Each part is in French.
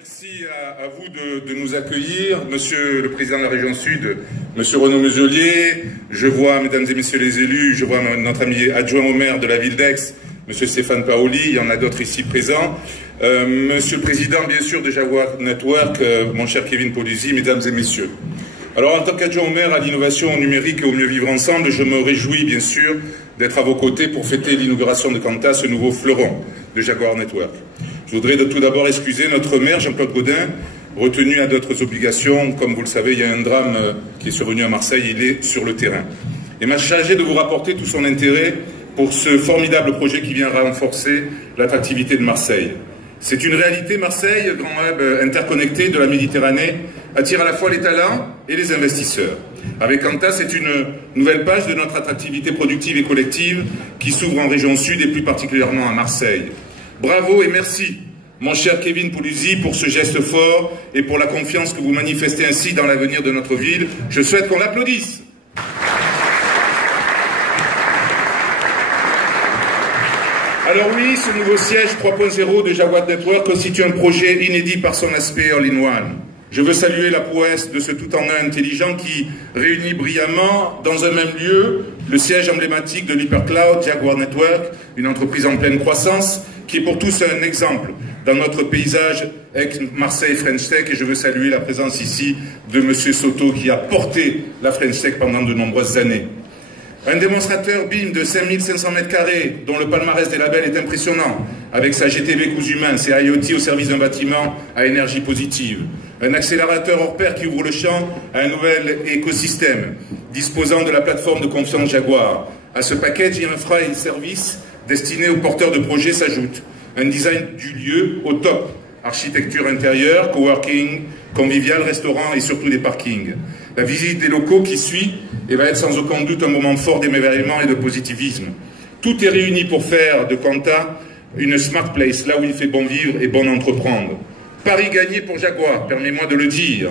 Merci à vous de nous accueillir. Monsieur le Président de la Région Sud, Monsieur Renaud Muselier, je vois, Mesdames et Messieurs les élus, je vois notre ami adjoint au maire de la ville d'Aix, Monsieur Stéphane Paoli, il y en a d'autres ici présents. Monsieur le Président, bien sûr, de Jaguar Network, mon cher Kevin Poluzzi, Mesdames et Messieurs. Alors, en tant qu'adjoint au maire à l'innovation numérique et au mieux vivre ensemble, je me réjouis, bien sûr, d'être à vos côtés pour fêter l'inauguration de Quanta, ce nouveau fleuron de Jaguar Network. Je voudrais tout d'abord excuser notre maire, Jean-Claude Gaudin, retenu à d'autres obligations. Comme vous le savez, il y a un drame qui est survenu à Marseille, il est sur le terrain. Et m'a chargé de vous rapporter tout son intérêt pour ce formidable projet qui vient renforcer l'attractivité de Marseille. C'est une réalité, Marseille, grand hub interconnecté de la Méditerranée, attire à la fois les talents et les investisseurs. Avec Quanta, c'est une nouvelle page de notre attractivité productive et collective qui s'ouvre en région sud et plus particulièrement à Marseille. Bravo et merci, mon cher Kevin Poluzzi, pour ce geste fort et pour la confiance que vous manifestez ainsi dans l'avenir de notre ville. Je souhaite qu'on l'applaudisse. Alors oui, ce nouveau siège 3.0 de Jaguar Network constitue un projet inédit par son aspect all-in-one. Je veux saluer la prouesse de ce tout-en-un intelligent qui réunit brillamment dans un même lieu le siège emblématique de l'Hypercloud Jaguar Network, une entreprise en pleine croissance qui est pour tous un exemple dans notre paysage ex-Marseille French Tech, et je veux saluer la présence ici de M. Soto qui a porté la French Tech pendant de nombreuses années. Un démonstrateur BIM de 5500 m², dont le palmarès des labels est impressionnant, avec sa GTV cousu main, ses IoT au service d'un bâtiment à énergie positive. Un accélérateur hors pair qui ouvre le champ à un nouvel écosystème, disposant de la plateforme de confiance Jaguar. À ce package, infra et services destinés aux porteurs de projets s'ajoutent. Un design du lieu au top. Architecture intérieure, coworking, convivial, restaurant et surtout des parkings. La visite des locaux qui suit et va être sans aucun doute un moment fort d'émerveillement et de positivisme. Tout est réuni pour faire de Quanta une smart place, là où il fait bon vivre et bon entreprendre. Paris gagné pour Jaguar, permets-moi de le dire,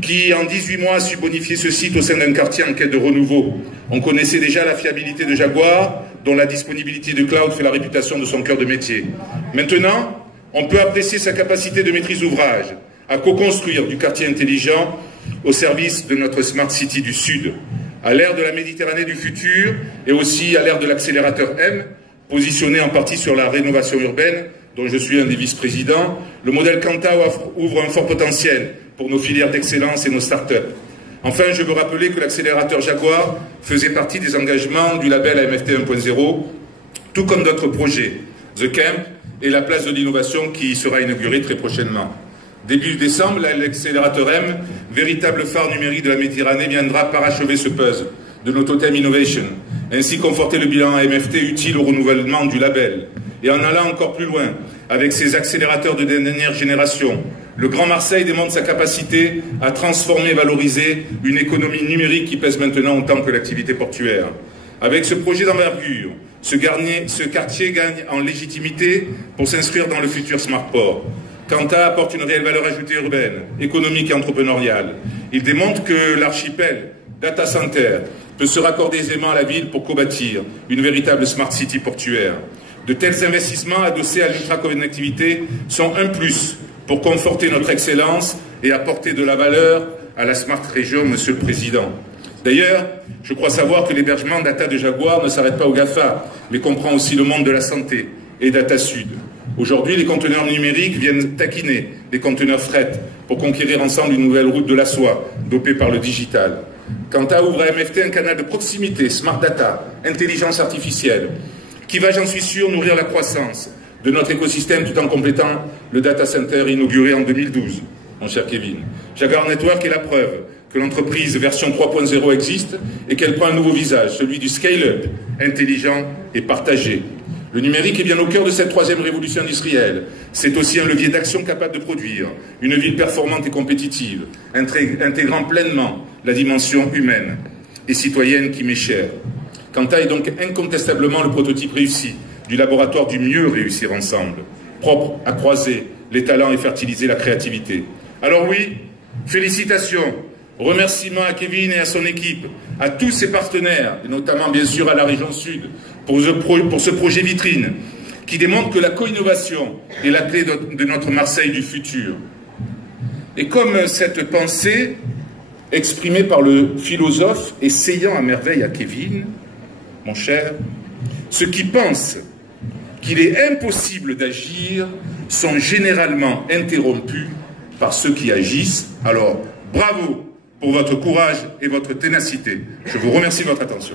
qui en 18 mois a su bonifier ce site au sein d'un quartier en quête de renouveau. On connaissait déjà la fiabilité de Jaguar, dont la disponibilité de cloud fait la réputation de son cœur de métier. Maintenant, on peut apprécier sa capacité de maîtrise d'ouvrage à co-construire du quartier intelligent au service de notre Smart City du Sud, à l'ère de la Méditerranée du futur et aussi à l'ère de l'accélérateur M, positionné en partie sur la rénovation urbaine, dont je suis un des vice-présidents. Le modèle Quanta ouvre un fort potentiel pour nos filières d'excellence et nos start-up. Enfin, je veux rappeler que l'accélérateur Jaguar faisait partie des engagements du label AMFT 1.0, tout comme d'autres projets, The Camp et la place de l'innovation qui sera inaugurée très prochainement. Début décembre, l'accélérateur M, véritable phare numérique de la Méditerranée, viendra parachever ce puzzle de nos totem innovation, ainsi conforter le bilan AMFT utile au renouvellement du label. Et en allant encore plus loin, avec ses accélérateurs de dernière génération, le Grand Marseille démontre sa capacité à transformer et valoriser une économie numérique qui pèse maintenant autant que l'activité portuaire. Avec ce projet d'envergure, ce quartier gagne en légitimité pour s'inscrire dans le futur Smart Port. Quanta apporte une réelle valeur ajoutée urbaine, économique et entrepreneuriale. Il démontre que l'archipel Data Center peut se raccorder aisément à la ville pour co-bâtir une véritable Smart City portuaire. De tels investissements adossés à l'ultra-connectivité sont un plus pour conforter notre excellence et apporter de la valeur à la Smart Région, Monsieur le Président. D'ailleurs, je crois savoir que l'hébergement Data de Jaguar ne s'arrête pas au GAFA, mais comprend aussi le monde de la santé et Data Sud. Aujourd'hui, les conteneurs numériques viennent taquiner les conteneurs fret pour conquérir ensemble une nouvelle route de la soie, dopée par le digital. Quanta ouvre à MFT un canal de proximité, Smart Data, intelligence artificielle, qui va, j'en suis sûr, nourrir la croissance de notre écosystème tout en complétant le data center inauguré en 2012, mon cher Kevin. Jaguar Network est la preuve que l'entreprise version 3.0 existe et qu'elle prend un nouveau visage, celui du scale-up, intelligent et partagé. Le numérique est bien au cœur de cette troisième révolution industrielle. C'est aussi un levier d'action capable de produire une ville performante et compétitive, intégrant pleinement la dimension humaine et citoyenne qui m'est chère. Quanta est donc incontestablement le prototype réussi du laboratoire du mieux réussir ensemble, propre à croiser les talents et fertiliser la créativité. Alors oui, félicitations, remerciements à Kevin et à son équipe, à tous ses partenaires, et notamment bien sûr à la région Sud, pour ce projet vitrine, qui démontre que la co-innovation est la clé de notre Marseille du futur. Et comme cette pensée, exprimée par le philosophe, essayant à merveille à Kevin, mon cher, ceux qui pensent qu'il est impossible d'agir sont généralement interrompus par ceux qui agissent. Alors, bravo pour votre courage et votre ténacité. Je vous remercie de votre attention.